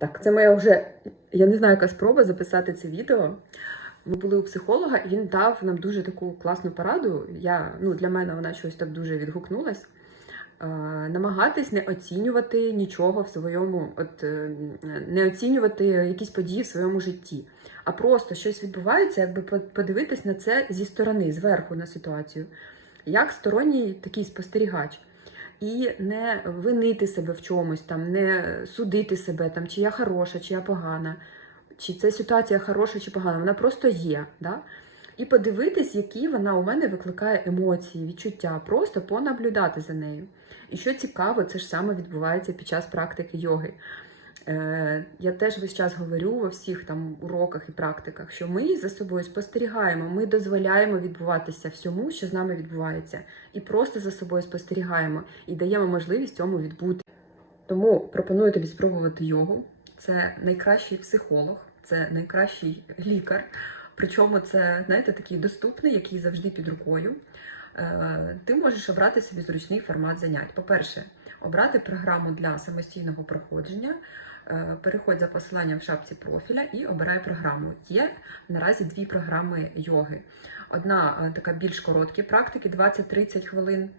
Так, це моя вже, я не знаю, яка спроба записати це відео. Ми були у психолога, і він дав нам дуже таку класну пораду. Я, ну, для мене вона щось так дуже відгукнулась. Намагатись не оцінювати нічого в своєму, от е, не оцінювати якісь події в своєму житті, а просто щось відбувається, якби по- подивитись на це зі сторони, зверху на ситуацію, як сторонній такий спостерігач. І не винити себе в чомусь, там, не судити себе, там, чи я хороша, чи я погана, чи ця ситуація хороша чи погана. Вона просто є. Да? І подивитись, які вона у мене викликає емоції, відчуття, просто понаблюдати за нею. І що цікаво, це ж саме відбувається під час практики йоги. Е, я теж весь час говорю во всіх там уроках і практиках, що ми за собою спостерігаємо, ми дозволяємо відбуватися всьому, що з нами відбувається, і просто за собою спостерігаємо і даємо можливість цьому відбути. Тому пропоную тобі спробувати йогу. Це найкращий психолог, це найкращий лікар. Причому це, знаєте, такий доступний, який завжди під рукою. Е, Ти можеш обрати собі зручний формат занять. По-перше, обрати програму для самостійного проходження. Е, Переходь за посиланням в шапці профіля і обирай програму. Є наразі дві програми йоги. Одна е, така більш короткі практики, 20-30 хвилин.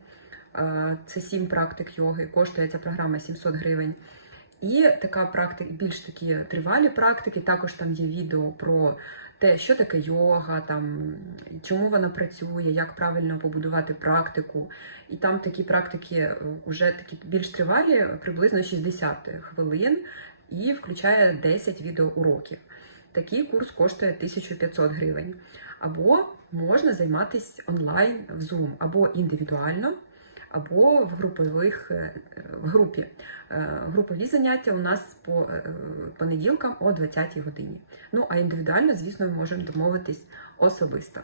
Е, Це 7 практик йоги. Коштує ця програма 700 гривень. І така практика, більш такі тривалі практики. Також там є відео про те, що таке йога, там чому вона працює, як правильно побудувати практику. І там такі практики вже такі більш тривалі, приблизно 60 хвилин, і включає 10 відеоуроків. Такий курс коштує 1500 гривень. Або можна займатися онлайн в Zoom, або індивідуально, або в групових е, в групі. Е, Групові заняття у нас по е, понеділкам о 20-й годині. Ну а індивідуально, звісно, ми можемо домовитись особисто.